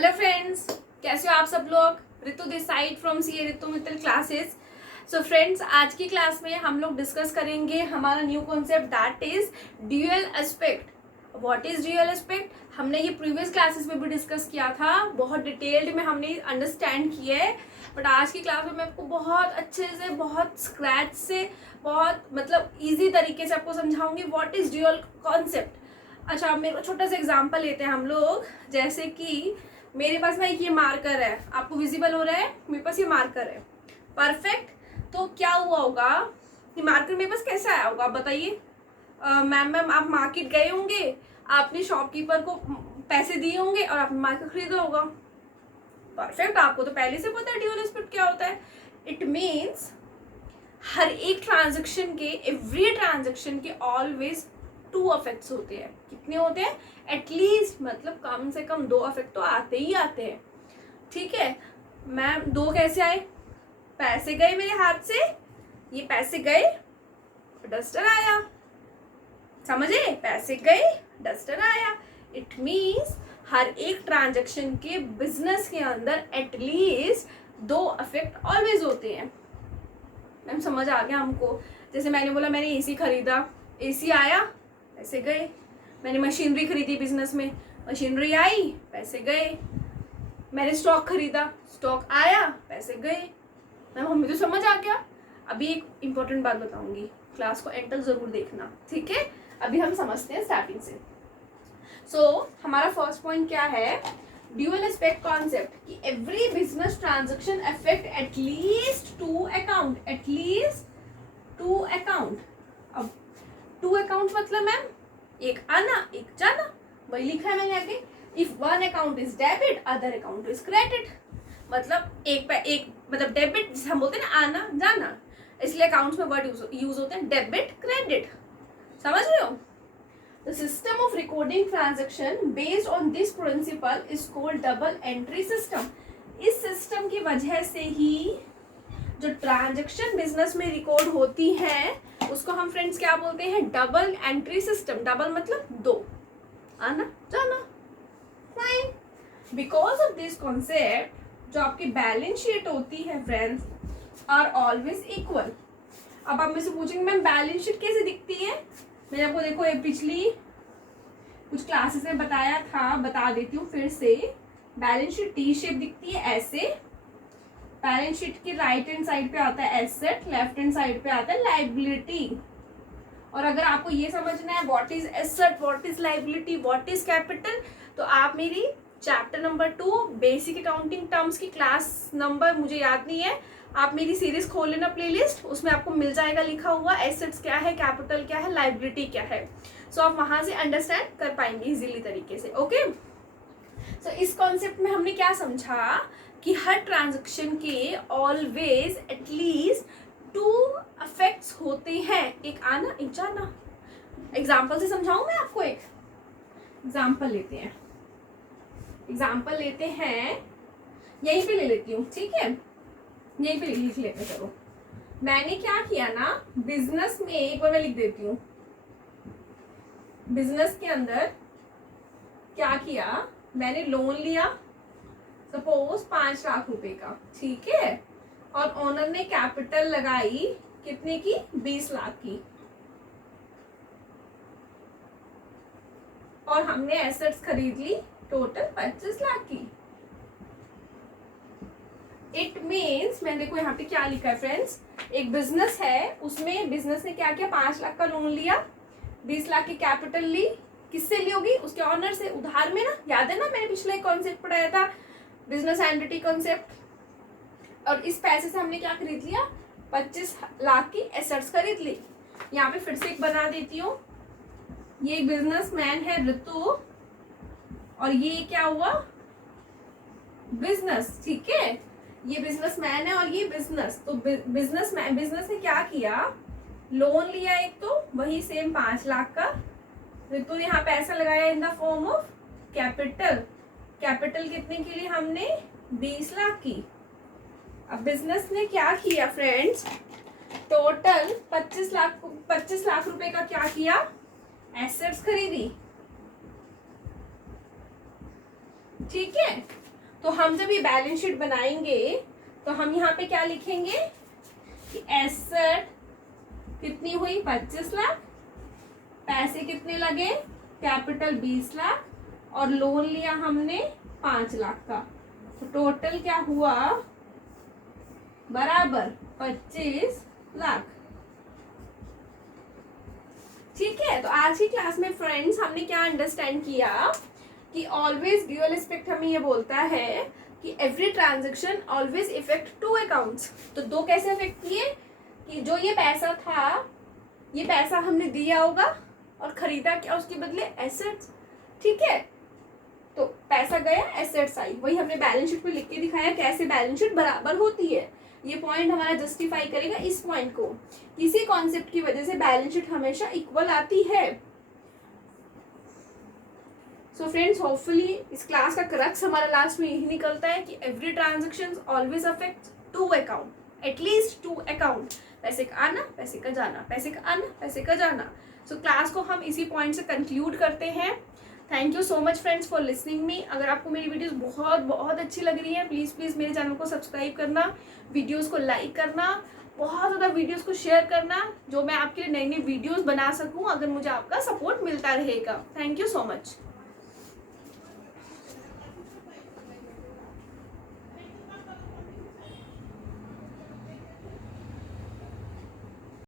Hello friends, कैसे हो आप सब लोग। Ritu this side from C Ritu Mittal classes. So friends, आज की क्लास में हम लोग डिस्कस करेंगे हमारा new concept that is dual aspect. What is dual aspect हमने ये प्रीवियस क्लासेस में भी डिस्कस किया था, बहुत डिटेल्ड में हमने अंडरस्टैंड किया है। बट आज की क्लास में मैं आपको बहुत अच्छे से, बहुत स्क्रैच से, बहुत मतलब इजी तरीके से आपको समझाऊंगी व्हाट इज ड्यूअल कॉन्सेप्ट। अच्छा, अब मेरे को छोटा सा एग्जांपल लेते हैं हम लोग। जैसे कि मेरे पास ना एक ये मार्कर है, आपको विजिबल हो रहा है, मेरे पास ये मार्कर है। परफेक्ट। तो क्या हुआ होगा, ये मार्कर मेरे पास कैसे आया होगा, आप बताइए। मैम आप मार्केट गए होंगे, आपने शॉपकीपर को पैसे दिए होंगे और आपने मार्कर खरीदा होगा। परफेक्ट। आपको तो पहले से पता है ड्यूअल एस्पेक्ट क्या होता है। इट मीन्स हर एक ट्रांजेक्शन के, एवरी ट्रांजेक्शन के ऑलवेज टू अफेक्ट्स होते हैं। कितने होते हैं? एटलीस्ट, मतलब कम से कम 2 अफेक्ट तो आते ही आते हैं। ठीक है मैम, 2 कैसे आए? पैसे गए मेरे हाथ से, ये पैसे गए, डस्टर आया। समझे? पैसे गए, डस्टर आया। इट मीन्स हर एक ट्रांजेक्शन के बिजनेस के अंदर एटलीस्ट 2 अफेक्ट ऑलवेज होते हैं। मैम समझ आ गया हमको। जैसे मैंने बोला मैंने एसी खरीदा, एसी आया, पैसे गए। मैंने मशीनरी खरीदी बिजनेस में, मशीनरी आई, पैसे गए। मैंने स्टॉक खरीदा, स्टॉक आया, पैसे गए। मैम हमें तो समझ आ गया। अभी एक इम्पोर्टेंट बात बताऊंगी, क्लास को एंड तक जरूर देखना, ठीक है। अभी हम समझते हैं स्टार्टिंग से। हमारा फर्स्ट पॉइंट क्या है? ड्यूअल एस्पेक्ट कॉन्सेप्ट कि every business transaction affect at least 2 account, at least 2 account. अब 2 अकाउंट मतलब मैम एक आना एक जाना, वही लिखा है मैंने आगे। If one account is debit other account is credit. मतलब एक मतलब डेबिट जिसे हम बोलते हैं ना, आना जाना, इसलिए अकाउंट्स में वर्ड यूज होते हैं डेबिट क्रेडिट। समझ रहे हो? The system of recording transaction based on this principle is called double entry system. इस सिस्टम की वजह से ही जो ट्रांजैक्शन बिजनेस में रिकॉर्ड होती हैं उसको हम फ्रेंड्स क्या बोलते हैं? Double entry system. डबल मतलब 2, आना जाना। Fine. Because of this concept जो आपकी बैलेंस शीट होती है फ्रेंड्स आर ऑलवेज इक्वल। अब आप मुझसे पूछेंगे मैम बैलेंस शीट कैसे दिखती है? मैंने आपको देखो ये पिछली कुछ क्लासेस में बताया था, बता देती हूँ फिर से। बैलेंस शीट टी शेप दिखती है ऐसे। बैलेंस शीट की राइट हैंड साइड पे आता है एसेट, लेफ्ट हैंड साइड पे आता है लायबिलिटी। और अगर आपको ये समझना है what is asset, what is liability, what is capital, तो आप मेरी chapter number 2 basic accounting terms की क्लास नंबर मुझे याद नहीं है, आप मेरी सीरीज खोल लेना प्लेलिस्ट, उसमें आपको मिल जाएगा लिखा हुआ एसेट्स क्या है, कैपिटल क्या है, लायबिलिटी क्या है। सो आप वहां से अंडरस्टैंड कर पाएंगे इजीली तरीके से। ओके। सो इस कॉन्सेप्ट में हमने क्या समझा कि हर ट्रांजैक्शन के ऑलवेज एटलीस्ट 2 अफेक्ट्स होते हैं, एक आना एक जाना। एग्जाम्पल से समझाऊं मैं आपको? एक एग्जाम्पल लेते हैं, यहीं पे ले लेती हूँ, ठीक है, यहीं पे लिख लेते। चलो, मैंने क्या किया ना, बिजनेस में, एक बार मैं लिख देती हूँ, बिजनेस के अंदर क्या किया, मैंने लोन लिया सपोज 5 लाख रुपए का, ठीक है, और ओनर ने कैपिटल लगाई कितने की? 20 लाख की, और हमने एसेट्स खरीद ली टोटल 25 लाख की। इट मीन्स, मैंने देखो यहाँ पे क्या लिखा है फ्रेंड्स, एक बिजनेस है, उसमें बिजनेस ने क्या किया, 5 लाख का लोन लिया, 20 लाख की कैपिटल ली। किससे ली होगी? उसके ऑनर से, उधार में ना। याद है ना, मैंने पिछले एक कॉन्सेप्ट पढ़ाया था, बिजनेस एंटिटी कॉन्सेप्ट। और इस पैसे से हमने क्या खरीद लिया? 25 लाख की एसेट्स खरीद ली। यहाँ पे फिर से एक बना देती हूँ, ये एक बिजनेसमैन है ऋतु, और ये क्या हुआ? बिजनेस, ठीक है, ये बिजनेसमैन है और ये बिजनेस। तो बिजनेस ने क्या किया? लोन लिया एक, तो वही सेम 5 लाख का। ऋतु ने यहाँ पैसा लगाया in the form of capital. Capital कितने के लिए? हमने 20 लाख की। अब बिजनेस ने क्या किया फ्रेंड्स? टोटल 25 लाख रुपए का क्या किया? एसेट्स खरीदी, ठीक है। तो हम जब ये बैलेंस शीट बनाएंगे तो हम यहाँ पे क्या लिखेंगे कि एसेट कितनी हुई 25 लाख, पैसे कितने लगे कैपिटल 20 लाख और लोन लिया हमने 5 लाख का, तो टोटल क्या हुआ बराबर 25 लाख। ठीक है, तो आज की क्लास में फ्रेंड्स हमने क्या अंडरस्टैंड किया कि ऑलवेज ड्यूअल एस्पेक्ट हमें ये बोलता है कि every transaction always effect two accounts. तो दो कैसे इफेक्ट किए कि जो ये पैसा था, ये पैसा हमने दिया होगा और खरीदा क्या उसके बदले एसेट्स। ठीक है, तो पैसा गया एसेट्स आई, वही हमने बैलेंस शीट पे लिख के दिखाया कैसे बैलेंस शीट बराबर होती है। ये पॉइंट हमारा जस्टिफाई करेगा इस पॉइंट को, किसी कॉन्सेप्ट की वजह से बैलेंस शीट हमेशा इक्वल आती है। सो फ्रेंड्स, होपफुली इस क्लास का क्रक्स हमारा लास्ट में यही निकलता है कि every transaction always affect two account, at least two account. पैसे का आना, पैसे का जाना, पैसे का आना, पैसे का जाना। सो क्लास को हम इसी पॉइंट से कंक्लूड करते हैं। Thank you so much friends for listening me. अगर आपको मेरी वीडियोस बहुत बहुत अच्छी लग रही है, प्लीज़ मेरे चैनल को सब्सक्राइब करना, वीडियोस को लाइक करना, बहुत ज़्यादा वीडियोस को शेयर करना, जो मैं आपके लिए नई नई वीडियोस बना सकूं, अगर मुझे आपका सपोर्ट मिलता रहेगा। Thank you so much.